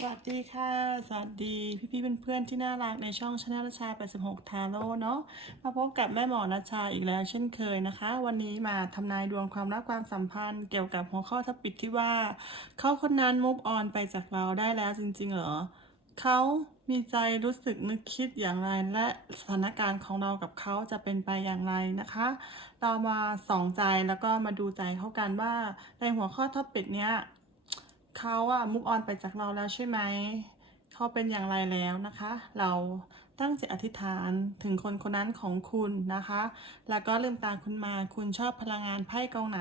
สวัสดีค่ะ สวัสดีพี่ๆเพื่อนๆที่น่ารักในช่องชาแนลชา 86 ทาโร่เนาะมาพบกับแม่หมอนัชาอีกแล้วเช่นเคยนะคะ วันนี้มาทำนายดวงความรักความสัมพันธ์ เกี่ยวกับหัวข้อทับปิดที่ว่า เขาคนนั้นมุกออนไปจากเราได้แล้วจริง ๆ เหรอเขามีใจรู้สึกนึกคิดอย่างไรและสถานการณ์ของเรากับเขาจะเป็นไปอย่างไรนะคะ เรามาส่องใจแล้วก็มาดูใจเขากันว่าในหัวข้อท็อปิกเนี้ย เขาอะมุกออนไปจากเราแล้วใช่ไหม เขาเป็นอย่างไรแล้วนะคะ เราตั้งจิตอธิษฐานถึงคนคนนั้นของคุณนะคะ แล้วก็ลืมตาคุณมาคุณชอบพลังงานไพ่กองไหน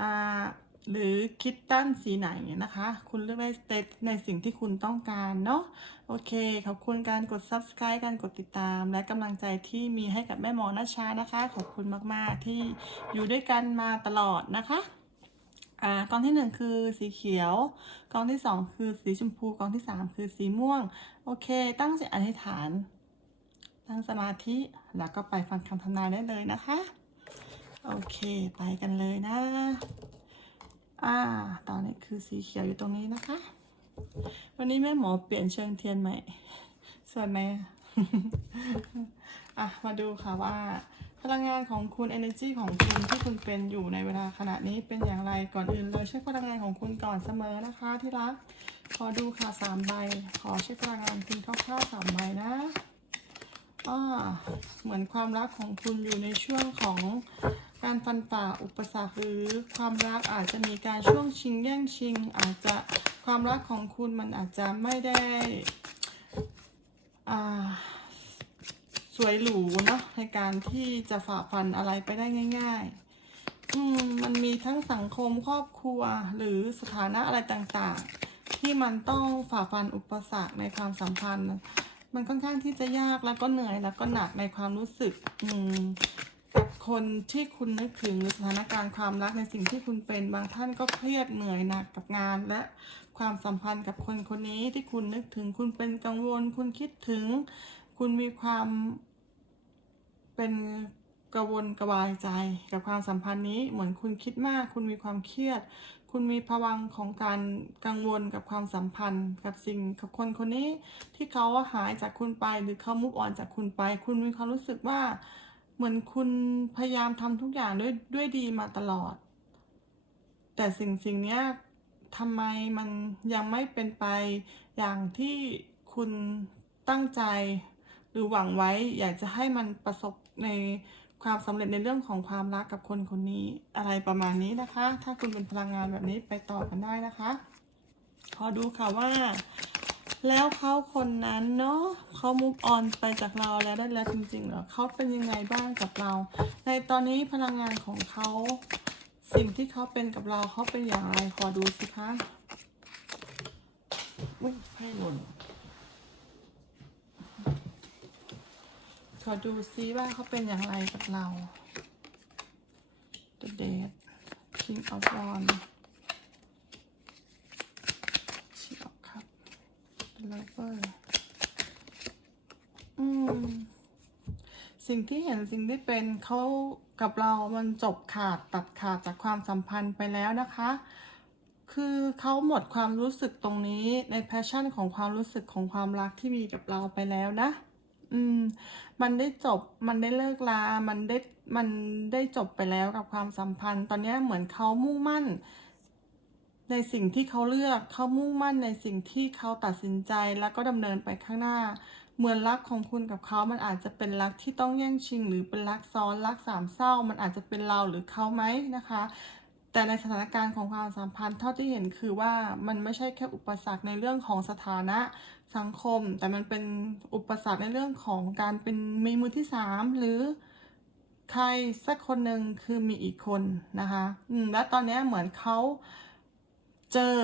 อ่า หรือคิดตั้นสีไหนนะคะ คุณเลือกได้สเตตในสิ่งที่คุณต้องการเนาะ โอเค ขอบคุณการกด subscribe การกดติดตาม และกำลังใจที่มีให้กับแม่หมอนัชชานะคะ ขอบคุณมาก ๆ ที่อยู่ด้วยกันมาตลอดนะคะ อ่ากองที่หนึ่งคือสีเขียว กองที่สองคือสีชมพู กองที่สามคือสีม่วง โอเค ตั้งจิตอธิษฐาน ตั้งสมาธิ แล้วก็ไปฟังคำทำนายได้เลยนะคะ โอเค ไปกันเลยนะ อ่า ตอนนี้คือสีเขียวอยู่ตรงนี้นะคะ วันนี้แม่หมอเปลี่ยนเชิงเทียนใหม่ สวยไหมอะ มาดูค่ะว่า พลังงานของคุณ energy ของคุณที่คุณเป็นอยู่ในเวลาขณะนี้เป็นอย่างไรก่อนอื่นเลยเช็คพลังงานของคุณก่อนเสมอนะคะที่รัก ขอดูค่ะสามใบ ขอเช็คพลังงานคุณคร่าวๆสามใบนะอ่าเหมือนความรักของคุณอยู่ในช่วงของการฟันฝ่าอุปสรรคหรือความรักอาจจะมีการช่วงชิงแย่งชิง อาจจะความรักของคุณมันอาจจะไม่ได้อ่า สวยหรูเนาะในการที่จะฝ่าฟันอะไรไปได้ง่าย ๆ อืมมันมีทั้งสังคมครอบครัวหรือสถานะอะไรต่างๆ ที่มันต้องฝ่าฟันอุปสรรคในความสัมพันธ์ มันค่อนข้างที่จะยากแล้วก็เหนื่อยแล้วก็หนักในความรู้สึกอืมกับคนที่คุณนึกถึงหรือสถานการณ์ความรักในสิ่งที่คุณเป็นบางท่านก็เครียดเหนื่อยหนักกับงานและความสัมพันธ์กับคนคนนี้ที่คุณนึกถึงคุณเป็นกังวล คุณคิดถึง คุณมีความเป็นกระวนกระวายใจกับความสัมพันธ์นี้เหมือนคุณคิดมาก คุณมีความเครียด คุณมีภวังของการกังวลกับความสัมพันธ์ กับสิ่งกับคนคนนี้ที่เขาหายจากคุณไปหรือเขามุกอ่อนจากคุณไป คุณมีความรู้สึกว่าเหมือนคุณพยายามทำทุกอย่างด้วยด้วยดีมาตลอด แต่สิ่งสิ่งนี้ทำไมมันยังไม่เป็นไปอย่างที่คุณตั้งใจ หรือหวังไว้อยากจะให้มันประสบในความสำเร็จในเรื่องของความรักกับคนคนนี้อะไรประมาณนี้นะคะ ถ้าคุณเป็นพลังงานแบบนี้ไปต่อกันได้นะคะขอดูค่ะว่า แล้วเขาคนนั้นเนาะเขามุกออนไปจากเราแล้วได้แล้วจริงๆเหรอเขาเป็นยังไงบ้างกับเรา ในตอนนี้พลังงานของเขาสิ่งที่เขาเป็นกับเราเขาเป็นอย่างไรขอดูสิคะอุ้ยไพ่หล่น ขอดูซิว่าเขาเป็นอย่างไรกับเรา The Dead King of Wands ชิออกครับ The Lover อืม สิ่งที่เห็นสิ่งที่เป็นเขากับเรา มันจบขาดตัดขาดจากความสัมพันธ์ไปแล้วนะคะ คือเขาหมดความรู้สึกตรงนี้ในแพชชั่นของความรู้สึกของความรักที่มีกับเราไปแล้วนะ อืม มันได้จบ มันได้เลิกลา มันได้ มันได้จบไปแล้วกับความสัมพันธ์ ตอนนี้เหมือนเขามุ่งมั่น ในสิ่งที่เขาเลือก เขามุ่งมั่นในสิ่งที่เขาตัดสินใจแล้วก็ดำเนินไปข้างหน้า เหมือนรักของคุณกับเขา มันอาจจะเป็นรักที่ต้องแย่งชิง หรือเป็นรักซ้อนรักสามเศร้า มันอาจจะเป็นเราหรือเขาไหมนะคะ แต่ในสถานการณ์ของความสัมพันธ์เท่าที่เห็นคือว่ามันไม่ใช่แค่อุปสรรคในเรื่องของสถานะ สังคม แต่มันเป็นอุปสรรคในเรื่องของการเป็นมีมือที่สามหรือใครสักคนหนึ่งคือมีอีกคนนะคะอืมและตอนนี้เหมือนเขาเจอ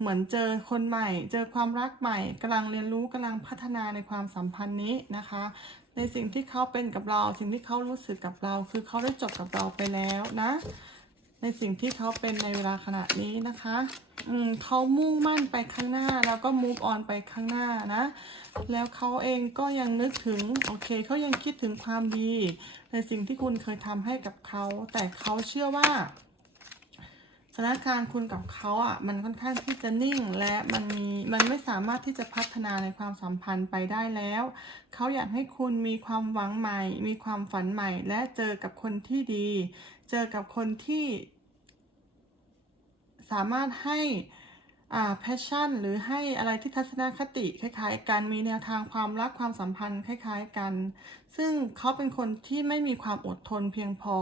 เหมือนเจอคนใหม่ เจอความรักใหม่กำลังเรียนรู้กำลังพัฒนาในความสัมพันธ์นี้นะคะ ในสิ่งที่เขาเป็นกับเรา สิ่งที่เขารู้สึกกับเรา คือเขาได้จบกับเราไปแล้วนะ ในสิ่งที่เขาเป็นในเวลาขณะนี้นะคะ อืมเขามุ่งมั่นไปข้างหน้าแล้วก็ move on ไปข้างหน้านะ แล้วเขาเองก็ยังนึกถึง โอเคเขายังคิดถึงความดี ในสิ่งที่คุณเคยทำให้กับเขา แต่เขาเชื่อว่า ถานการณ์คุณกับเขาอะมันค่อนข้างที่จะนิ่งและมันมีมันไม่สามารถที่จะพัฒนาในความสัมพันธ์ไปได้แล้ว เขาอยากให้คุณมีความหวังใหม่ มีความฝันใหม่ และเจอกับคนที่ดี เจอกับคนที่ สามารถให้อ่า passion หรือให้อะไรที่ทัศนคติคล้าย ๆกันมีแนวทางความรักความสัมพันธ์คล้าย ๆ กัน ซึ่งเขาเป็นคนที่ไม่มีความอดทนเพียงพอ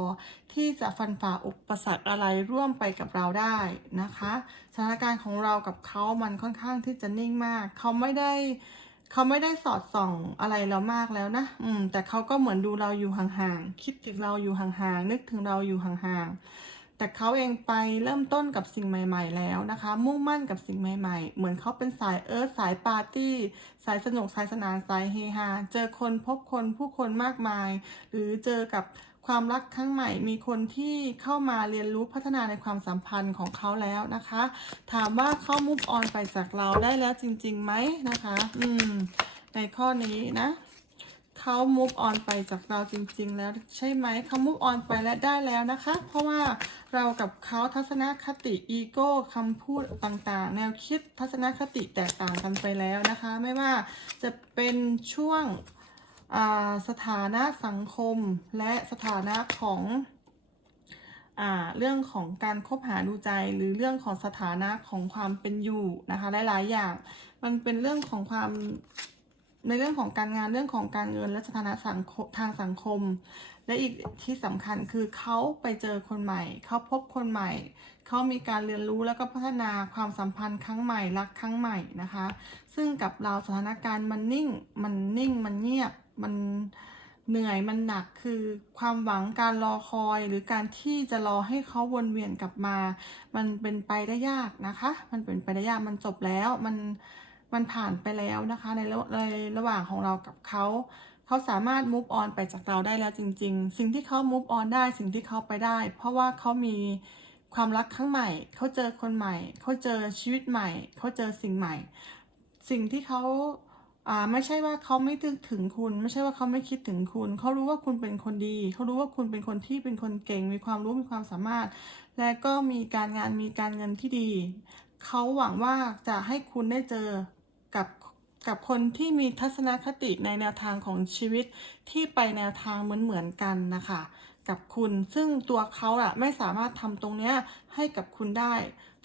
ที่จะฟันฝ่าอุปสรรคอะไรร่วมไปกับเราได้นะคะสถานการณ์ของเรากับเขามันค่อนข้างที่จะนิ่งมาก เขาไม่ได้เขาไม่ได้สอดส่องอะไรเรามากแล้วนะ อืม แต่เขาก็เหมือนดูเราอยู่ห่างๆ คิดถึงเราอยู่ห่างๆ นึกถึงเราอยู่ห่างๆ แต่เขาเองไปเริ่มต้นกับสิ่งใหม่ ๆ แล้วนะคะ มุ่งมั่นกับสิ่งใหม่ ๆ เหมือนเขาเป็นสายเอิร์ธสายปาร์ตี้ สายสนุกสายสนานสายเฮฮาเจอคนพบคนผู้คนมากมาย หรือเจอกับความรักครั้งใหม่มีคนที่เข้ามาเรียนรู้พัฒนาในความสัมพันธ์ของเขาแล้วนะคะ ถามว่าเขามุฟออนไปจากเราได้แล้วจริงๆไหมนะคะ อืม ในข้อนี้นะ เขา move on ไปจากเราจริง ๆ แล้วใช่ไหมเขา move on ไปและได้แล้วนะคะ เพราะว่าเรากับเขาทัศนคติอีโก้คำพูดต่างๆ แนวคิดทัศนคติแตกต่างกันไปแล้วนะคะ ไม่ว่าจะเป็นช่วงสถานะสังคมและสถานะของอเรื่องของการคบหาดูใจหรือเรื่องของสถานะของความเป็นอยู่นะคะหลายๆอย่าง มันเป็นเรื่องของความ ในเรื่องของการงานเรื่องของการเงินและสถานะสังคมทางสังคม และอีกที่สำคัญคือเขาไปเจอคนใหม่ เขาพบคนใหม่ เขามีการเรียนรู้แล้วก็พัฒนาความสัมพันธ์ครั้งใหม่รักครั้งใหม่นะคะ ซึ่งกับเราสถานการณ์มันนิ่งมันนิ่งมันเงียบมันเหนื่อยมันหนักคือความหวังการรอคอยหรือการที่จะรอให้เขาวนเวียนกลับมา มันเป็นไปได้ยากนะคะ มันเป็นไปได้ยากมันจบแล้วมัน มันผ่านไปแล้วนะคะในระในระหว่างของเรากับเขาเขาสามารถ move on ไปจากเราได้แล้วจริง ๆ สิ่งที่เขา move on ได้สิ่งที่เขาไปได้ เพราะว่าเขามีความรักครั้งใหม่ เขาเจอคนใหม่ เขาเจอชีวิตใหม่ เขาเจอสิ่งใหม่ สิ่งที่เขาอ่าไม่ใช่ว่าเขาไม่นึกถึงคุณ ไม่ใช่ว่าเขาไม่คิดถึงคุณ เขารู้ว่าคุณเป็นคนดี เขารู้ว่าคุณเป็นคนที่เป็นคนเก่ง มีความรู้ มีความสามารถ และก็มีการงาน มีการเงินที่ดี เขาหวังว่าจะให้คุณได้เจอ กับกับคนที่มีทัศนคติในแนวทางของชีวิตที่ไปแนวทางเหมือนเหมือนๆกันนะคะ กับคุณซึ่งตัวเขาอะไม่สามารถทำตรงเนี้ยให้กับคุณได้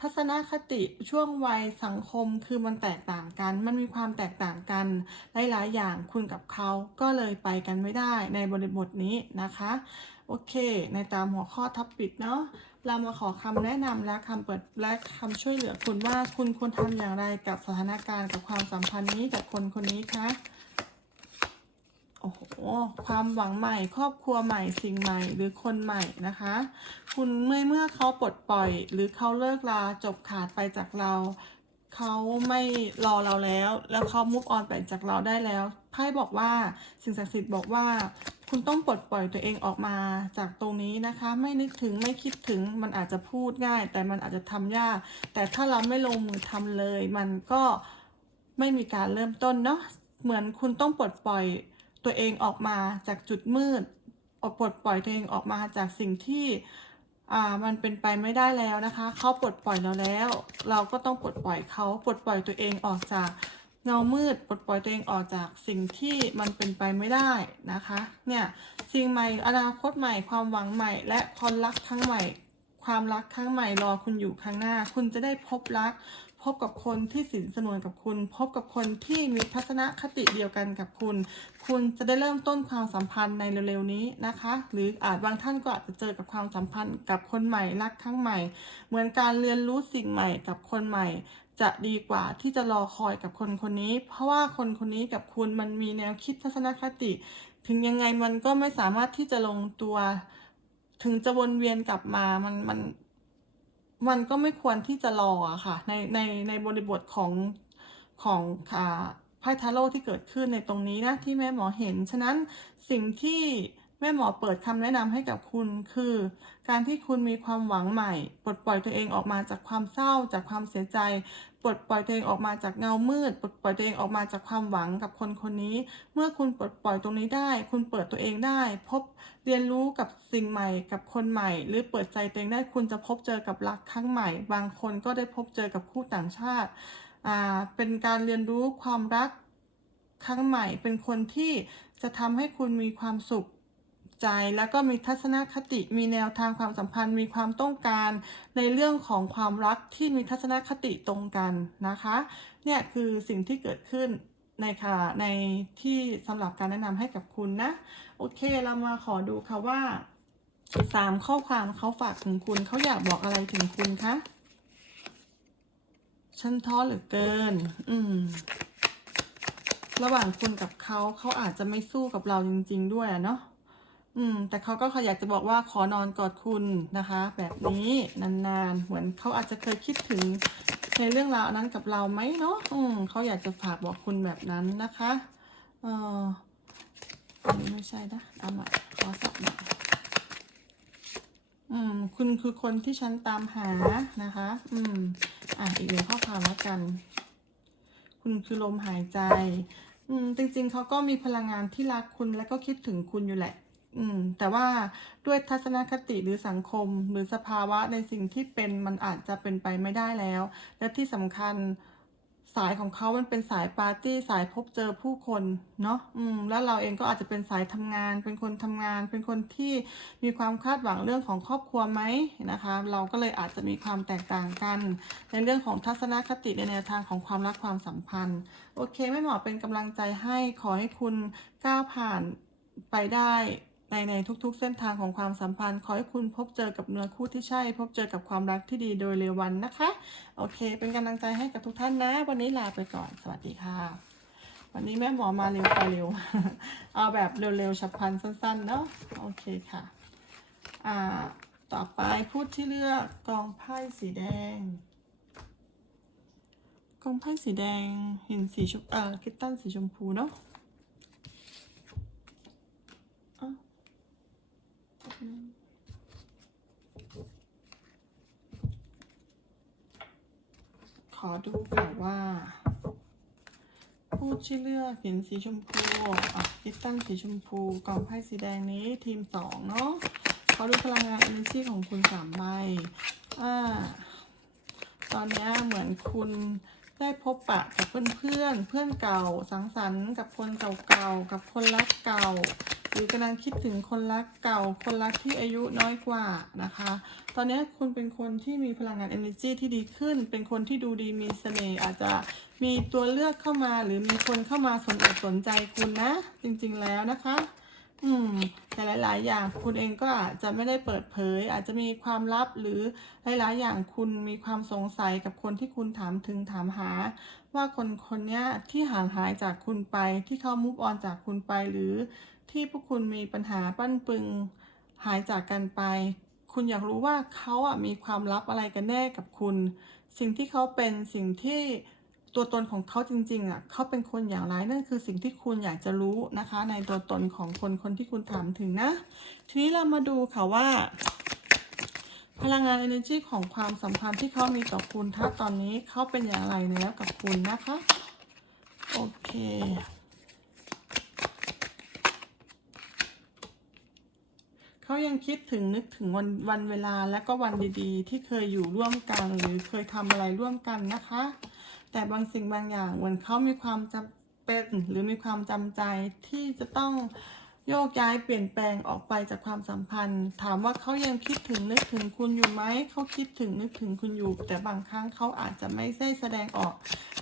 ทัศนคติช่วงวัยสังคมคือมันแตกต่างกัน มันมีความแตกต่างกันหลายๆอย่างคุณกับเขาก็เลยไปกันไม่ได้ในบริบทนี้นะคะ โอเค ในตามหัวข้อท็อปปิดเนาะ เรามาขอคำแนะนำและคำเปิดและคำช่วยเหลือคุณว่าคุณควรทำอย่างไรกับสถานการณ์กับความสัมพันธ์นี้กับคนคนนี้คะโอ้โห ความหวังใหม่ ครอบครัวใหม่ สิ่งใหม่ หรือคนใหม่นะคะ คุณเมื่อเมื่อเขาปลดปล่อย หรือเขาเลิกลาจบขาดไปจากเรา เขาไม่รอเราแล้ว แล้วเขามุกออนไปจากเราได้แล้ว ไพ่บอกว่า สิ่งศักดิ์สิทธิ์บอกว่า คุณต้องปลดปล่อยตัวเองออกมาจากตรงนี้นะคะ ไม่นึกถึงไม่คิดถึงมันอาจจะพูดง่าย แต่มันอาจจะทำยาก แต่ถ้าเราไม่ลงมือทำเลย มันก็ไม่มีการเริ่มต้นเนาะเหมือนคุณต้องปลดปล่อยตัวเองออกมาจากจุดมืดออกปลดปล่อยตัวเองออกมาจากสิ่งที่อ่ามันเป็นไปไม่ได้แล้วนะคะ เขาปลดปล่อยเราแล้ว เราก็ต้องปลดปล่อยเขาปลดปล่อยตัวเองออกจาก เงามืดปลดปล่อยตัวเองออกจากสิ่งที่มันเป็นไปไม่ได้นะคะ เนี่ยสิ่งใหม่อนาคตใหม่ความหวังใหม่ และความรักครั้งใหม่ ความรักครั้งใหม่รอคุณอยู่ข้างหน้า คุณจะได้พบรัก พบกับคนที่สินสนวนกับคุณ พบกับคนที่มีทัศนคติเดียวกันกับคุณ คุณจะได้เริ่มต้นความสัมพันธ์ในเร็วๆนี้นะคะ หรืออาจบางท่านก็อาจจะเจอกับความสัมพันธ์กับคนใหม่รักครั้งใหม่ เหมือนการเรียนรู้สิ่งใหม่กับคนใหม่ จะดีกว่าที่จะรอคอยกับคนคนนี้ เพราะว่าคนคนนี้กับคุณมันมีแนวคิดทัศนคติ ถึงยังไงมันก็ไม่สามารถที่จะลงตัว ถึงจะวนเวียนกลับมามันมันมันก็ไม่ควรที่จะรออะค่ะ ในในในบริบทของของอ่าไพ่ทาโร่ที่เกิดขึ้นในตรงนี้นะที่แม่หมอเห็น ฉะนั้นสิ่งที่ แม่หมอเปิดคำแนะนำให้กับคุณคือ การที่คุณมีความหวังใหม่ ปลดปล่อยตัวเองออกมาจากความเศร้า จากความเสียใจ ปลดปล่อยตัวเองออกมาจากเงามืด ปลดปล่อยตัวเองออกมาจากความหวังกับคนคนนี้ เมื่อคุณปลดปล่อยตรงนี้ได้ คุณเปิดตัวเองได้ พบเรียนรู้กับสิ่งใหม่ กับคนใหม่ หรือเปิดใจตัวเองได้ คุณจะพบเจอกับรักครั้งใหม่ บางคนก็ได้พบเจอกับคู่ต่างชาติ อ่า เป็นการเรียนรู้ความรักครั้งใหม่ เป็นคนที่จะทำให้คุณมีความสุข ใจ แล้วก็มีทัศนคติ มีแนวทางความสัมพันธ์ มีความต้องการ ในเรื่องของความรักที่มีทัศนคติตรงกันนะคะ เนี่ยคือสิ่งที่เกิดขึ้นในค่ะในที่สำหรับการแนะนำให้กับคุณนะ โอเคเรามาขอดูค่ะว่าสามข้อความเขาฝากถึงคุณเขาอยากบอกอะไรถึงคุณคะฉันท้อเหลือเกิน อืม ระหว่างคุณกับเขาเขาอาจจะไม่สู้กับเราจริง ๆ ด้วยอะเนาะ อืม แต่เขาก็ขอยากจะบอกว่าขอนอนกอดคุณนะคะ แบบนี้นานๆ เหมือนเขาอาจจะเคยคิดถึงในเรื่องราวนั้นกับเราไหมเนาะอืมเขาอยากจะฝากบอกคุณแบบนั้นนะคะเอออันนี้ไม่ใช่นะเอามาขอสับหน่อยอืม คุณคือคนที่ฉันตามหานะคะ อืม อะอีกหนึ่งข้อความแล้วกัน คุณคือลมหายใจ อืม จริง ๆเขาก็มีพลังงานที่รักคุณและก็คิดถึงคุณอยู่แหละ อืม แต่ว่าด้วยทัศนคติหรือสังคม หรือสภาวะในสิ่งที่เป็นมันอาจจะเป็นไปไม่ได้แล้ว และที่สำคัญสายของเขามันเป็นสายปาร์ตี้สายพบเจอผู้คนเนาะ อืม แล้วเราเองก็อาจจะเป็นสายทำงาน เป็นคนทำงาน เป็นคนที่มีความคาดหวังเรื่องของครอบครัวไหมนะคะ เราก็เลยอาจจะมีความแตกต่างกัน ในเรื่องของทัศนคติในแนวทางของความรักความสัมพันธ์ โอเคแม่หมอเป็นกำลังใจให้ขอให้คุณก้าวผ่านไปได้ ในในทุกๆ เส้นทางของความสัมพันธ์ ขอให้คุณพบเจอกับเนื้อคู่ที่ใช่ พบเจอกับความรักที่ดีโดยเร็ววันนะคะ โอเค เป็นกำลังใจให้กับทุกท่านนะ วันนี้ลาไปก่อน สวัสดีค่ะ วันนี้แม่หมอมาเร็วไปเร็ว เอาแบบเร็วๆฉับพลันสั้นๆ เนาะโอเคค่ะอ่าต่อไปพูดที่เลือกกองไพ่สีแดง กองไพ่สีแดงเห็นสีชมเอ่อคิตตันสีชมพูเนาะอ้าว ขอดูค่ะว่า ผู้ที่เลือกห็นสีชมพูอะคิตตันสีชมพูกองไพ่สีแดงนี้ทีมสองเนาะขอดูพลังงาน energy ของคุณสามใบอ่าตอนนี้เหมือนคุณได้พบปะกับเพื่อนเพื่อนเพื่อนเก่า สังสรรค์กับคนเก่าๆกับคนรักเก่า หรือกำลังคิดถึงคนรักเก่า คนรักที่อายุน้อยกว่านะคะ ตอนนี้คุณเป็นคนที่มีพลังงาน energy ที่ดีขึ้น เป็นคนที่ดูดีมีเสน่ห์อาจจะมีตัวเลือกเข้ามาหรือมีคนเข้ามาสนอกสนใจคุณนะ จริงๆแล้วนะคะ อืมแต่หลาย ๆ อย่างคุณเองก็อาจจะไม่ได้เปิดเผย อาจจะมีความลับหรือหลาย ๆ อย่างคุณมีความสงสัยกับคนที่คุณถามถึงถามหา ว่าคนคนนี้ที่ห่างหายจากคุณไปที่เขามุฟออนจากคุณไปหรือ ที่พวกคุณมีปัญหาปั้นปึงหายจากกันไป คุณอยากรู้ว่าเขาอะมีความลับอะไรกันแน่กับคุณ สิ่งที่เขาเป็นสิ่งที่ตัวตนของเขาจริงๆอะเขาเป็นคนอย่างไรนั่นคือสิ่งที่คุณอยากจะรู้นะคะ ในตัวตนของคนคนที่คุณถามถึงนะ ทีนี้เรามาดูค่ะว่า พลังงาน energy ของความสัมพันธ์ที่เขามีต่อคุณถ้าตอนนี้เขาเป็นอย่างไรแล้วกับคุณนะคะ โอเค เขายังคิดถึงนึกถึงวันวันเวลาและก็วันดีๆ ที่เคยอยู่ร่วมกันหรือเคยทำอะไรร่วมกันนะคะ แต่บางสิ่งบางอย่างเหมือนเขามีความจำเป็นหรือมีความจำใจที่จะต้องโยกย้ายเปลี่ยนแปลงออกไปจากความสัมพันธ์ ถามว่าเขายังคิดถึงนึกถึงคุณอยู่ไหมเขาคิดถึงนึกถึงคุณอยู่ แต่บางครั้งเขาอาจจะไม่ได้แสดงออก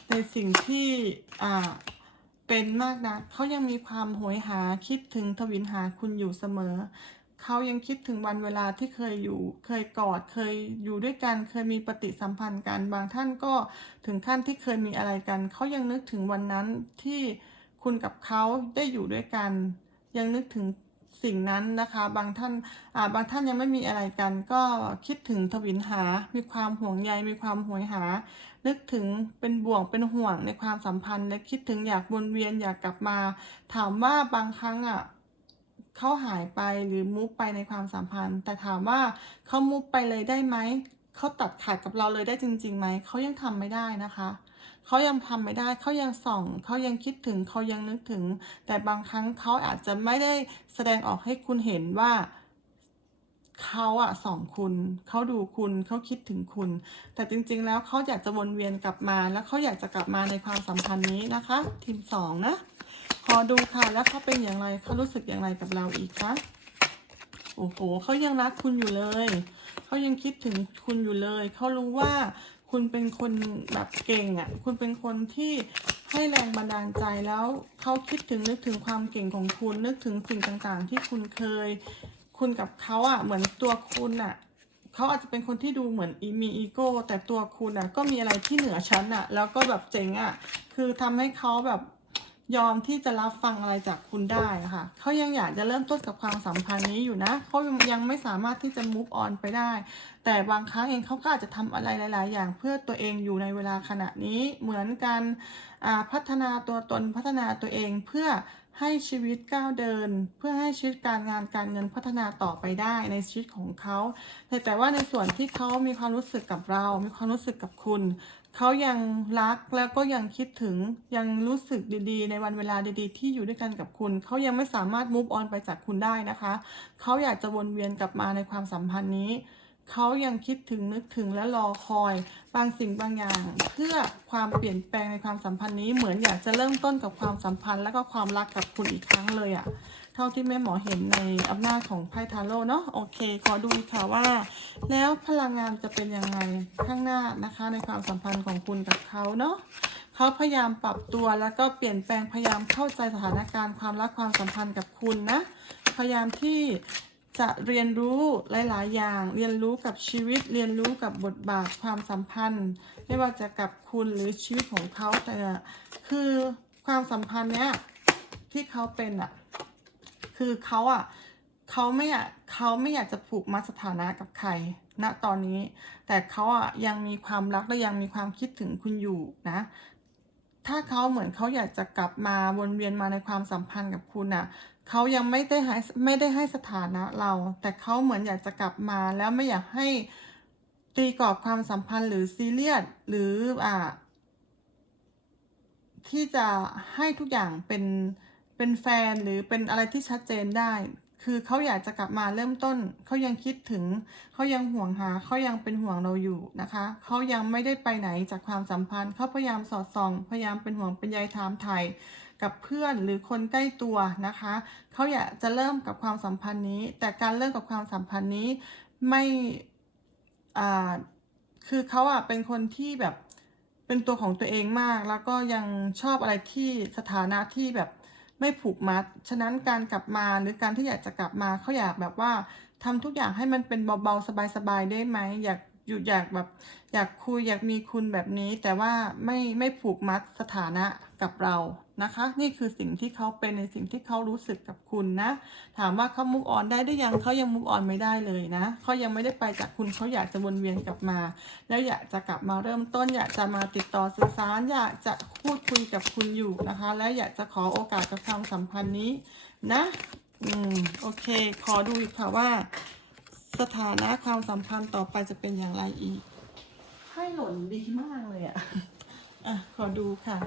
ในสิ่งที่อ่าเป็นมากนะเขายังมีความโหยหาคิดถึงทวินหาคุณอยู่เสมอ เขายังคิดถึงวันเวลาที่เคยอยู่ เคยกอด เคยอยู่ด้วยกัน เคยมีปฏิสัมพันธ์กัน บางท่านก็ถึงขั้นที่เคยมีอะไรกัน เขายังนึกถึงวันนั้นที่คุณกับเขาได้อยู่ด้วยกัน ยังนึกถึงสิ่งนั้นนะคะ บางท่านอ่าบางท่านยังไม่มีอะไรกัน ก็คิดถึงทวินหา มีความห่วงใย มีความโหยหา นึกถึงเป็นบ่วง เป็นห่วงในความสัมพันธ์ และคิดถึงอยากวนเวียน อยากกลับมา ถามว่าบางครั้งอะ เขาหายไปหรือมุกไปในความสัมพันธ์ แต่ถามว่าเขามุกไปเลยได้ไหมเขาตัดขาดกับเราเลยได้จริงๆไหมเขายังทำไม่ได้นะคะเขายังทำไม่ได้เขายังส่องเขายังคิดถึงเขายังนึกถึง แต่บางครั้งเขาอาจจะไม่ได้แสดงออกให้คุณเห็นว่าเขาอะส่องคุณ เขาดูคุณ เขาคิดถึงคุณ แต่จริงๆ แล้วเขาอยากจะวนเวียนกลับมา แล้วเขาอยากจะกลับมาในความสัมพันธ์นี้นะคะ ทีมสองนะ อดูค่ะ แล้วเขาเป็นอย่างไรเขารู้สึกอย่างไรกับเราอีกคะโอ้โหเขายังรักคุณอยู่เลย เขายังคิดถึงคุณอยู่เลย เขารู้ว่าคุณเป็นคนแบบเก่งอะ่ะ คุณเป็นคนที่ให้แรงบันดาลใจแล้วเขาคิดถึงนึกถึงความเก่งของคุณ นึกถึงสิ่งต่างๆ ที่คุณเคย คุณกับเขาอะ่ะ เหมือนตัวคุณอะ่ะเขาอาจจะเป็นคนที่ดูเหมือนมีอีโก้แต่ตัวคุณอะ ก็มีอะไรที่เหนือชั้นอะ แล้วก็แบบเจ๋งอะ คือทำให้เขาแบบ ยอมที่จะรับฟังอะไรจากคุณได้ค่ะเขายังอยากจะเริ่มต้นกับความสัมพันธ์นี้อยู่นะเขายังไม่สามารถที่จะ move on ไปได้ แต่บางครั้งเองเขาก็อาจจะทำอะไรหลาย ๆ อย่างเพื่อตัวเองอยู่ในเวลาขณะนี้เหมือนกันอ่าพัฒนาตัวตนพัฒนาตัวเองเพื่อให้ชีวิตก้าวเดิน เพื่อให้ชีวิตการงานการเงินพัฒนาต่อไปได้ในชีวิตของเขาแต่แต่ว่าในส่วนที่เขามีความรู้สึกกับเรา มีความรู้สึกกับคุณ เขายังรักแล้วก็ยังคิดถึงยังรู้สึกดีๆ ในวันเวลาดีๆ ที่อยู่ด้วยกันกับคุณ เขายังไม่สามารถ move on ไปจากคุณได้นะคะ เขาอยากจะวนเวียนกลับมาในความสัมพันธ์นี้ เขายังคิดถึงนึกถึงและรอคอย บางสิ่งบางอย่าง เพื่อความเปลี่ยนแปลงในความสัมพันธ์นี้เหมือนอยากจะเริ่มต้นกับความสัมพันธ์ และก็ความรักกับคุณอีกครั้งเลยอะ่ะ ท่าที่แม่หมอเห็นในอำนาจของไพ่ทาโร่เนาะโอเค ขอดูอีกค่ะว่า แล้วพลังงานจะเป็นยังไงข้างหน้านะคะ ในความสัมพันธ์ของคุณกับเขาเนาะเขาพยายามปรับตัวแล้วก็เปลี่ยนแปลงพยายามเข้าใจสถานการณ์ความรักความสัมพันธ์กับคุณนะพยายามที่จะเรียนรู้หลาย ๆ อย่าง เรียนรู้กับชีวิต เรียนรู้กับบทบาทความสัมพันธ์ ไม่ว่าจะกับคุณหรือชีวิตของเขาแต่คือความสัมพันธ์เนี้ยที่เขาเป็นอะ คือเขาอะเขาไม่อยากเขาไม่อยากจะผูกมัดสถานะกับใครณตอนนี้ แต่เขาอะยังมีความรักและยังมีความคิดถึงคุณอยู่นะ ถ้าเขาเหมือนเขาอยากจะกลับมาวนเวียนมาในความสัมพันธ์กับคุณอะเขายังไม่ได้ให้ไม่ได้ให้สถานะเรา แต่เขาเหมือนอยากจะกลับมาแล้วไม่อยากให้ตีกรอบความสัมพันธ์หรือซีเรียสหรืออ่าที่จะให้ทุกอย่างเป็น เป็นแฟนหรือเป็นอะไรที่ชัดเจนได้ คือเขาอยากจะกลับมาเริ่มต้น เขายังคิดถึง เขายังห่วงหา เขายังเป็นห่วงเราอยู่นะคะ เขายังไม่ได้ไปไหนจากความสัมพันธ์ เขาพยายามสอดส่อง พยายามเป็นห่วงเป็นใยถามไทยกับเพื่อนหรือคนใกล้ตัวนะคะ เขาอยากจะเริ่มกับความสัมพันธ์นี้ แต่การเริ่มกับความสัมพันธ์นี้ไม่อ่าคือเขาอะเป็นคนที่แบบเป็นตัวของตัวเองมาก แล้วก็ยังชอบอะไรที่สถานะที่แบบ ไม่ผูกมัด ฉะนั้นการกลับมาหรือการที่อยากจะกลับมาเขาอยากแบบว่าทำทุกอย่างให้มันเป็นเบาๆสบายๆได้ไหมอยาก อยู่อยากแบบอยากคุยอยากมีคุณแบบนี้ แต่ว่าไม่ไม่ผูกมัดสถานะกับเรานะคะ นี่คือสิ่งที่เขาเป็นในสิ่งที่เขารู้สึกกับคุณนะ ถามว่าเขามุกออนได้ได้ยังเขายังมุกออนไม่ได้เลยนะเขายังไม่ได้ไปจากคุณเขาอยากจะวนเวียนกลับมา แล้วอยากจะกลับมาเริ่มต้น อยากจะมาติดต่อสื่อสาร อยากจะพูดคุยกับคุณอยู่นะคะ และอยากจะขอโอกาสกับความสัมพันธ์นี้นะ อืมโอเค ขอดูอีกค่ะว่า สถานะความสัมพันธ์ต่อไปจะเป็นอย่างไรอีกให้หล่นดีมากเลยอะอะ ขอดูค่ะ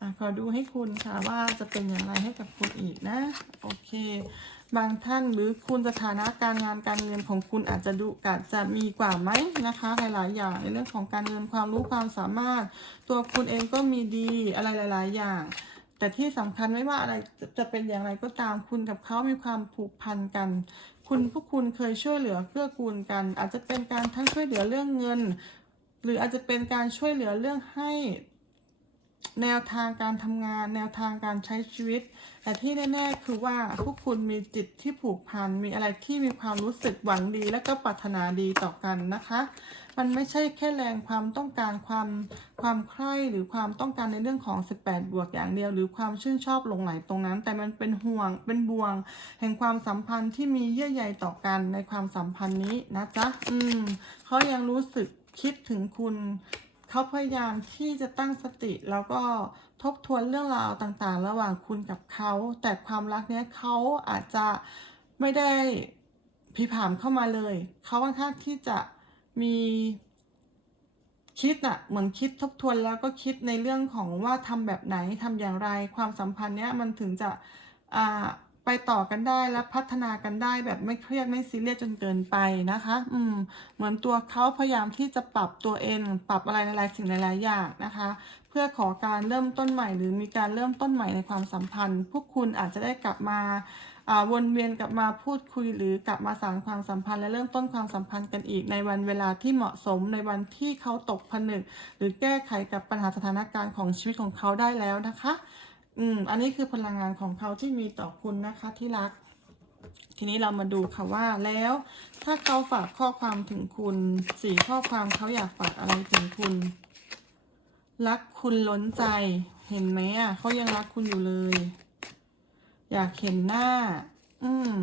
อะ ขอดูให้คุณค่ะว่าจะเป็นอย่างไรให้กับคุณอีกนะ โอเค บางท่านหรือคุณสถานะการงานการเงินของคุณอาจจะดูอาจจะมีกว่าไหมนะคะ หลาย ๆ อย่างในเรื่องของการเงินความรู้ความสามารถ ตัวคุณเองก็มีดีอะไรหลาย ๆ อย่างแต่ที่สำคัญไม่ว่าอะไรจะจะเป็นอย่างไรก็ตามคุณกับเขามีความผูกพันกัน คุณพวกคุณเคยช่วยเหลือเกื้อกูลกัน อาจจะเป็นการทั้งช่วยเหลือเรื่องเงิน หรืออาจจะเป็นการช่วยเหลือเรื่องให้ แนวทางการทำงาน แนวทางการใช้ชีวิต แต่ที่แน่ๆคือว่าพวกคุณมีจิตที่ผูกพัน มีอะไรที่มีความรู้สึกหวังดี และก็ปรารถนาดีต่อกันนะคะ มันไม่ใช่แค่แรงความต้องการความความใคร่หรือความต้องการในเรื่องของ 18 บวกอย่างเดียว หรือความชื่นชอบหลงไหลตรงนั้น แต่มันเป็นห่วงเป็นบ่วง แห่งความสัมพันธ์ที่มีเยื่อใยต่อกันในความสัมพันธ์นี้นะจ๊ะ อืมเขายังรู้สึกคิดถึงคุณ เขาพยายามที่จะตั้งสติแล้วก็ทบทวนเรื่องราวต่างๆ ระหว่างคุณกับเขา แต่ความรักเนี้ยเขาอาจจะไม่ได้พลิผามเข้ามาเลย เขาค่อนข้างที่จะมีคิดอะเหมือนคิดทบทวนแล้วก็คิดในเรื่องของว่าทำแบบไหนทำอย่างไร ความสัมพันธ์เนี้ยมันถึงจะอ่า ไปต่อกันได้และพัฒนากันได้แบบไม่เครียดไม่ซีเรียสจนเกินไปนะคะ อืม เหมือนตัวเขาพยายามที่จะปรับตัวเอง ปรับอะไรหลายๆสิ่งหลายๆอย่างนะคะ เพื่อขอการเริ่มต้นใหม่ หรือมีการเริ่มต้นใหม่ในความสัมพันธ์ พวกคุณอาจจะได้กลับมาวนเวียนกลับมาพูดคุยหรือกลับมาสานความสัมพันธ์และเริ่มต้นความสัมพันธ์กันอีกในวันเวลาที่เหมาะสมในวันที่เขาตกผนึก หรือแก้ไขกับปัญหาสถานการณ์ของชีวิตของเขาได้แล้วนะคะ อืม อันนี้คือพลังงานของเขาที่มีต่อคุณนะคะที่รัก ทีนี้เรามาดูค่ะว่าแล้ว ถ้าเขาฝากข้อความถึงคุณสี่ข้อความเขาอยากฝากอะไรถึงคุณ รักคุณล้นใจเห็นไหมอะเขายังรักคุณอยู่เลย อยากเห็นหน้า อืม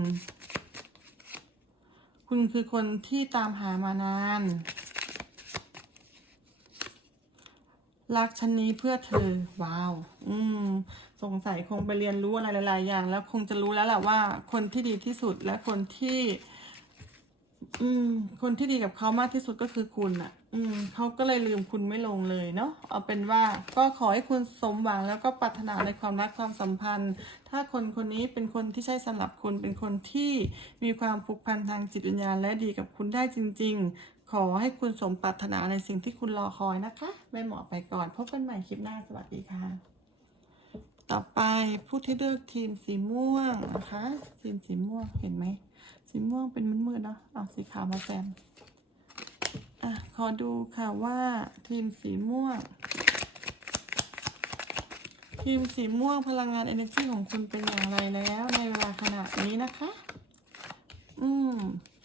คุณคือคนที่ตามหามานาน รักฉันนี้เพื่อเธอ ว้าว อืม สงสัยคงไปเรียนรู้อะไรหลาย ๆ อย่าง แล้วคงจะรู้แล้วแหละว่า คนที่ดีที่สุดและคนที่ อืม คนที่ดีกับเขามากที่สุดก็คือคุณอะ อืมเขาก็เลยลืมคุณไม่ลงเลยเนาะเอาเป็นว่า ก็ขอให้คุณสมหวังแล้วก็ปรารถนาในความรักความสัมพันธ์ ถ้าคนคนนี้เป็นคนที่ใช่สำหรับคุณเป็นคนที่มีความผูกพันทางจิตวิญญาณและดีกับคุณได้จริง ๆ ขอให้คุณสมปรารถนาในสิ่งที่คุณรอคอยนะคะไม่เหมาะไปก่อน พบกันใหม่คลิปหน้าสวัสดีค่ะ ต่อไปผู้ที่เลือกทีมสีม่วงนะคะทีมสีม่วงเห็นไหมสีม่วงเป็นมืดๆเนาะเอาสีขาวมาแซมอะขอดูค่ะว่าทีมสีม่วง ทีมสีม่วงพลังงาน energy ของคุณเป็นอย่างไรแล้ว ในเวลาขณะนี้นะคะ อืม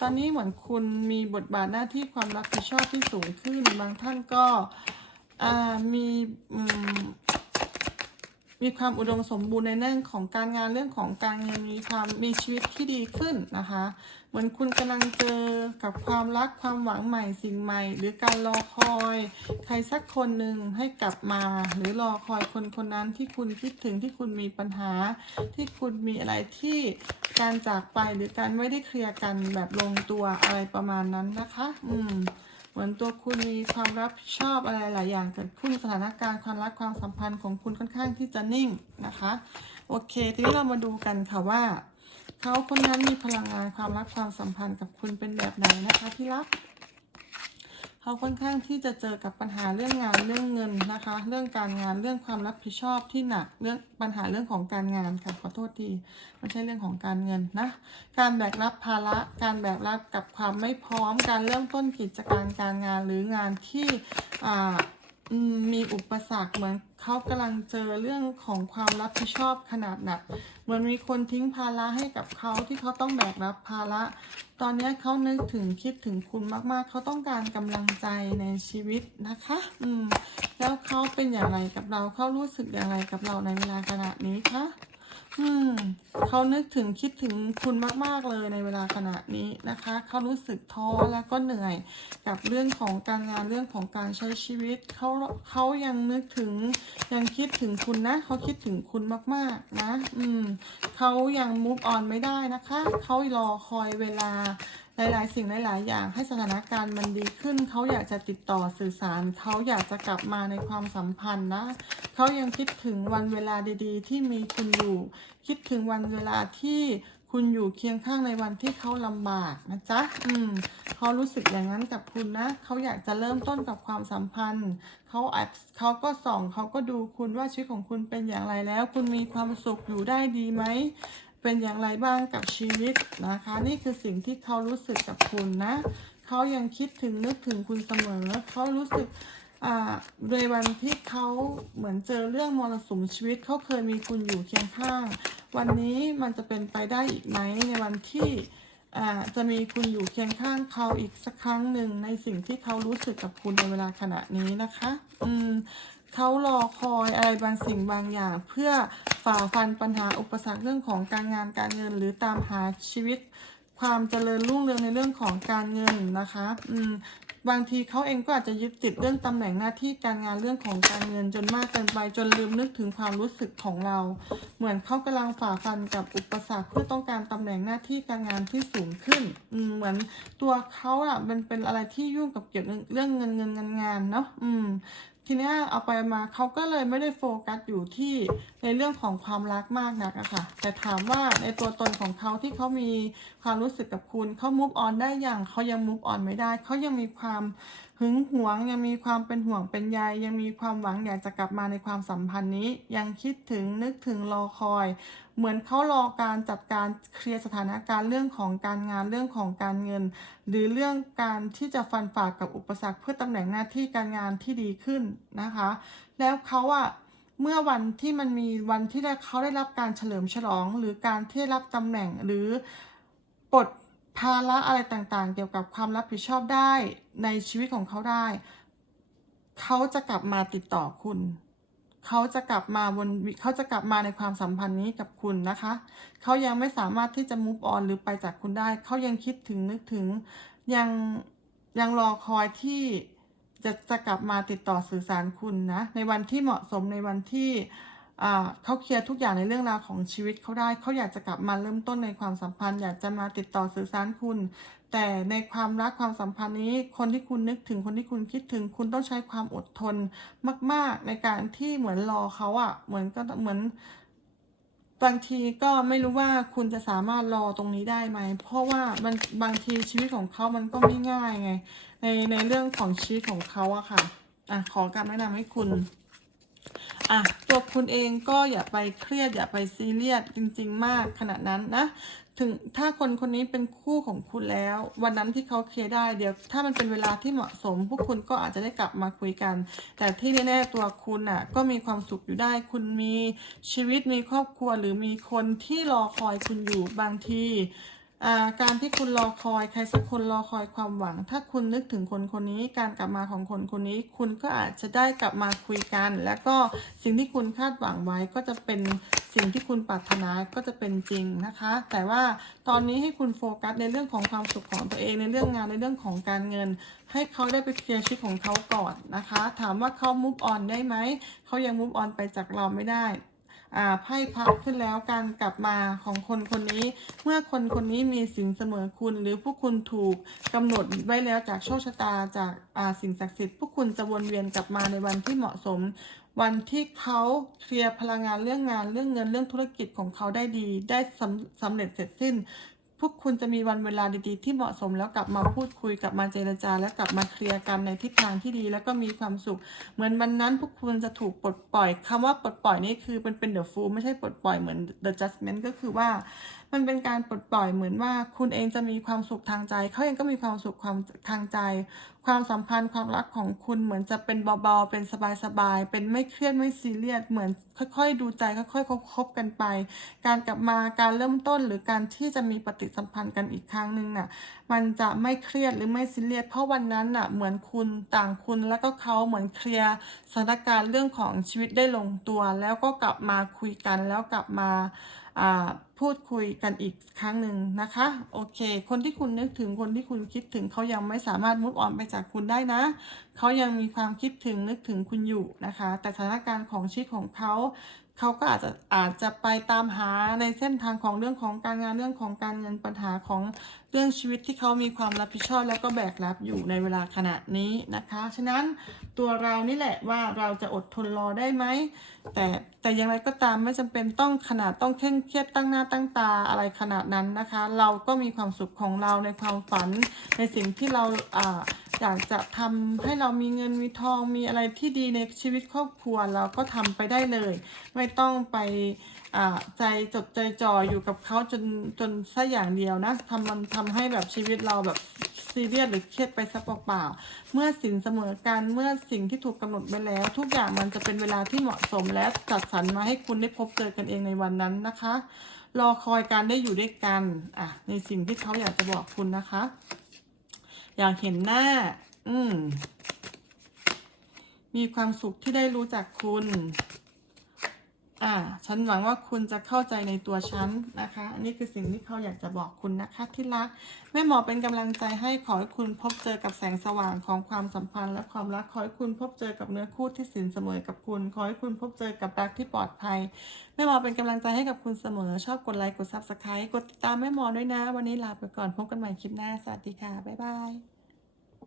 อนนี้เหมือนคุณมีบทบาทหน้าที่ความรับผิดชอบที่สูงขึ้น บางท่านก็มีอื มีความอุดมสมบูรณ์ในเรื่องของการงานเรื่องของการเงินมีความมีชีวิตที่ดีขึ้นนะคะ เหมือนคุณกำลังเจอกับความรักความหวังใหม่สิ่งใหม่ หรือการรอคอย ใครสักคนหนึ่งให้กลับมา หรือรอคอยคนคนนั้นที่คุณคิดถึงที่คุณมีปัญหา ที่คุณมีอะไรที่การจากไปหรือการไม่ได้เคลียร์กันแบบลงตัวอะไรประมาณนั้นนะคะ อืม เหมือนตัวคุณมีความรับชอบอะไรหลายอย่างเกิดขึ้นสถานการณ์ความรักความสัมพันธ์ของคุณค่อนข้างที่จะนิ่งนะคะ โอเค ทีนี้เรามาดูกันค่ะว่าเขาคนนั้นมีพลังงานความรักความสัมพันธ์กับคุณเป็นแบบไหนนะคะที่รัก เขาค่อนข้างที่จะเจอกับปัญหาเรื่องงานเรื่องเงินนะคะ เรื่องการงานเรื่องความรับผิดชอบที่หนักเรื่องปัญหาเรื่องของการงานค่ะขอโทษทีไม่ใช่เรื่องของการเงินนะการแบกรับภาระการแบกรับกับความไม่พร้อมการเริ่มต้นกิจการการงานหรืองานที่อ่าอืมมีอุปสรรคเหมือนเขากำลังเจอเรื่องของความรับผิดชอบขนาดหนักเหมือนมีคนทิ้งภาระให้กับเขาที่เขาต้องแบกรับภาระ ตอนนี้เขานึกถึงคิดถึงคุณมากๆ เขาต้องการกำลังใจในชีวิตนะคะ อืม แล้วเขาเป็นอย่างไรกับเรา เขารู้สึกอย่างไรกับเราในเวลาขณะนี้คะ อืมเขานึกถึงคิดถึงคุณมาก ๆ เลยในเวลาขณะนี้นะคะ เขารู้สึกท้อแล้วก็เหนื่อยกับเรื่องของการงานเรื่องของการใช้ชีวิตเขาเขายังนึกถึงยังคิดถึงคุณนะเขาคิดถึงคุณมาก ๆ นะ อืมเขายังมุกออนไม่ได้นะคะเขารอคอยเวลา หลายๆ สิ่งหลาย ๆ อย่างให้สถานการณ์มันดีขึ้น เขาอยากจะติดต่อสื่อสาร เขาอยากจะกลับมาในความสัมพันธ์นะเขายังคิดถึงวันเวลาดี ๆ ที่มีคุณอยู่ คิดถึงวันเวลาที่คุณอยู่เคียงข้างในวันที่เขาลำบากนะจ๊ะ อืมเขารู้สึกอย่างนั้นกับคุณนะ เขาอยากจะเริ่มต้นกับความสัมพันธ์ เขาแอบเขาก็ส่อง เขาก็ดูคุณว่าชีวิตของคุณเป็นอย่างไรแล้ว คุณมีความสุขอยู่ได้ดีไหม เป็นอย่างไรบ้างกับชีวิตนะคะ นี่คือสิ่งที่เขารู้สึกกับคุณนะเขายังคิดถึงนึกถึงคุณเสมอเขารู้สึกอ่าในวันที่เขาเหมือนเจอเรื่องมรสุมชีวิตเขาเคยมีคุณอยู่เคียงข้าง วันนี้มันจะเป็นไปได้อีกไหมในวันที่อ่าจะมีคุณอยู่เคียงข้างเขาอีกสักครั้งหนึ่งในสิ่งที่เขารู้สึกกับคุณในเวลาขณะนี้นะคะ อืม เขารอคอยอะไรบางสิ่งบางอย่าง เพื่อฝ่าฟันปัญหาอุปสรรคเรื่องของการงานการเงิน หรือตามหาชีวิต ความเจริญรุ่งเรืองในเรื่องของการเงินนะคะอืมบางทีเขาเองก็อาจจะยึดติดเรื่องตำแหน่งหน้าที่การงานเรื่องของการเงินจนมากเกินไปจนลืมนึกถึงความรู้สึกของเรา เหมือนเขากำลังฝ่าฟันกับอุปสรรคเพื่อต้องการตำแหน่งหน้าที่การงานที่สูงขึ้นเหมือนตัวเขาอะมันเป็นอะไรที่ยุ่งกับเกี่ยวกับเรื่องเงินเงินงานงานเนาะอืม ทีเนี้ยเอาไปมาเขาก็เลยไม่ได้โฟกัสอยู่ที่ในเรื่องของความรักมากนักอะค่ะ แต่ถามว่าในตัวตนของเขาที่เขามีความรู้สึกกับคุณเขา move on ได้อย่างเขายัง move on ไม่ได้เขายังมีความ หึงหวงยังมีความเป็นห่วงเป็นใยยังมีความหวังอยากจะกลับมาในความสัมพันธ์นี้ ยังคิดถึงนึกถึงรอคอย เหมือนเขารอการจัดการเคลียร์สถานการณ์เรื่องของการงานเรื่องของการเงิน หรือเรื่องการที่จะฟันฝ่ากับอุปสรรคเพื่อตำแหน่งหน้าที่การงานที่ดีขึ้นนะคะ แล้วเขาอะเมื่อวันที่มันมีวันที่ได้เขาได้รับการเฉลิมฉลอง หรือการที่ได้รับตำแหน่งหรือปลด ภาระอะไรต่างๆ เกี่ยวกับความรับผิดชอบได้ในชีวิตของเขาได้ เขาจะกลับมาติดต่อคุณ เขาจะกลับมาวนเขาจะกลับมาในความสัมพันธ์นี้กับคุณนะคะ เขายังไม่สามารถที่จะ move on หรือไปจากคุณได้ เขายังคิดถึงนึกถึงยังยังรอคอยที่จะจะกลับมาติดต่อสื่อสารคุณนะ ในวันที่เหมาะสมในวันที่ เขาเคลียร์ทุกอย่างในเรื่องราวของชีวิตเขาได้ เขาอยากจะกลับมาเริ่มต้นในความสัมพันธ์ อยากจะมาติดต่อสื่อสารคุณ แต่ในความรักความสัมพันธ์นี้ คนที่คุณนึกถึงคนที่คุณคิดถึง คุณต้องใช้ความอดทนมาก ๆ ในการที่เหมือนรอเขาอะเหมือนก็เหมือนบางทีก็ไม่รู้ว่าคุณจะสามารถรอตรงนี้ได้ไหม เพราะว่ามันบางทีชีวิตของเขามันก็ไม่ง่ายไง ในในเรื่องของชีวิตของเขาอะค่ะ อะขอการแนะนำให้คุณ อะตัวคุณเองก็อย่าไปเครียดอย่าไปซีเรียสจริง ๆ มากขนาดนั้นนะ ถึงถ้าคนคนนี้เป็นคู่ของคุณแล้ว วันนั้นที่เขาเคลียร์ได้เดี๋ยวถ้ามันเป็นเวลาที่เหมาะสม พวกคุณก็อาจจะได้กลับมาคุยกัน แต่ที่แน่ๆตัวคุณน่ะก็มีความสุขอยู่ได้ คุณมีชีวิตมีครอบครัวหรือมีคนที่รอคอยคุณอยู่บางที การที่คุณรอคอย ใครสักคนรอคอยความหวัง ถ้าคุณนึกถึงคนคนนี้ การกลับมาของคนคนนี้ คุณก็อาจจะได้กลับมาคุยกัน แล้วก็สิ่งที่คุณคาดหวังไว้ก็จะเป็นสิ่งที่คุณปรารถนาก็จะเป็นจริงนะคะ แต่ว่าตอนนี้ให้คุณโฟกัสในเรื่องของความสุขของตัวเองในเรื่องงานในเรื่องของการเงิน ให้เขาได้ไปเคลียร์ชีวิตของเขาก่อนนะคะ ถามว่าเขา move on ได้ไหมเขายัง move on ไปจากเราไม่ได้ ไพ่พับขึ้นแล้วการกลับมาของคนคนนี้ เมื่อคนคนนี้มีสิ่งเสมอคุณ หรือผู้คุณถูกกำหนดไว้แล้วจากโชคชะตาจากอาสิ่งศักดิ์สิทธิ์ผู้คุณจะวนเวียนกลับมาในวันที่เหมาะสม วันที่เขาเคลียร์พลังงานเรื่องงานเรื่องเงินเรื่องธุรกิจของเขาได้ดี ได้สำสำเร็จเสร็จสิ้น วกคุณจะมีวันเวลาดีๆ ที่เหมาะสมแล้วกลับมาพูดคุยกลับมาเจรจา และกลับมาเคลียร์กันในทิศทางที่ดี แล้วก็มีความสุข เหมือนวันนั้นพวกคุณจะถูกปลดปล่อยคำว่าปลดปล่อยนี่คือมันเป็น the fool ไม่ใช่ปลดปล่อยเหมือน the judgment ก็คือว่า มันเป็นการปลดปล่อยเหมือนว่า คุณเองจะมีความสุขทางใจเขาเองก็มีความสุขความทางใจ ความสัมพันธ์ความรักของคุณเหมือนจะเป็นเบาๆเป็นสบายๆเป็นไม่เครียดไม่ซีเรียสเหมือนค่อย ๆ ดูใจค่อยๆคบกันไป การกลับมาการเริ่มต้นหรือการที่จะมีปฏิสัมพันธ์กันอีกครั้งหนึ่งน่ะมันจะไม่เครียดหรือไม่ซีเรียสเพราะวันนั้นน่ะเหมือนคุณต่างคุณแล้วก็เขาเหมือนเคลียร์สถานการณ์เรื่องของชีวิตได้ลงตัว แล้วก็กลับมาคุยกันแล้วกลับมา พูดคุยกันอีกครั้งหนึ่งนะคะ โอเค คนที่คุณนึกถึงคนที่คุณคิดถึงเขายังไม่สามารถมุดออนไปจากคุณได้นะ เขายังมีความคิดถึงนึกถึงคุณอยู่นะคะ แต่สถานการณ์ของชีวิตของเขาเขาก็อาจจะอาจจะไปตามหาในเส้นทางของเรื่องของการงานเรื่องของการเงินปัญหาของเรื่องชีวิตที่เขามีความรับผิดชอบแล้วก็แบกรับอยู่ในเวลาขณะนี้นะคะ ฉะนั้นตัวเรานี่แหละว่าเราจะอดทนรอได้ไหมแต่ แต่อย่างไรก็ตามไม่จำเป็นต้องขนาดต้องเคร่งเครียดตั้งหน้าตั้งตาอะไรขนาดนั้นนะคะ เราก็มีความสุขของเราในความฝัน ในสิ่งที่เราอ่าอยากจะทำให้เรามีเงินมีทองมีอะไรที่ดีในชีวิตครอบครัวเราก็ทำไปได้เลย ไม่ต้องไปอ่าใจจดใจจ่ออยู่กับเขาจนจนซะอย่างเดียวนะทำมันทำให้แบบชีวิตเราแบบ ซีเรียสหรือเครียดไปซะเปล่าๆเมื่อสินเสมอกันเมื่อสิ่งที่ถูกกำหนดไว้แล้ว ทุกอย่างมันจะเป็นเวลาที่เหมาะสมและจัดสรรมาให้คุณได้พบเจอกันเองในวันนั้นนะคะ รอคอยการได้อยู่ด้วยกันอะในสิ่งที่เขาอยากจะบอกคุณนะคะ อยากเห็นหน้า อืมมีความสุขที่ได้รู้จักคุณ อ่า ฉันหวังว่าคุณจะเข้าใจในตัวฉันนะคะ อันนี้คือสิ่งที่เขาอยากจะบอกคุณนะคะที่รัก แม่หมอเป็นกำลังใจให้ขอให้คุณพบเจอกับแสงสว่างของความสัมพันธ์และความรัก ขอให้คุณพบเจอกับเนื้อคู่ที่สินเสมอกับคุณ ขอให้คุณพบเจอกับรักที่ปลอดภัย แม่หมอเป็นกำลังใจให้กับคุณเสมอ ชอบกดไลค์ กดซับสไครต์กดติดตามแม่หมอด้วยนะ วันนี้ลาไปก่อน พบกันใหม่คลิปหน้า สวัสดีค่ะ บ๊ายบาย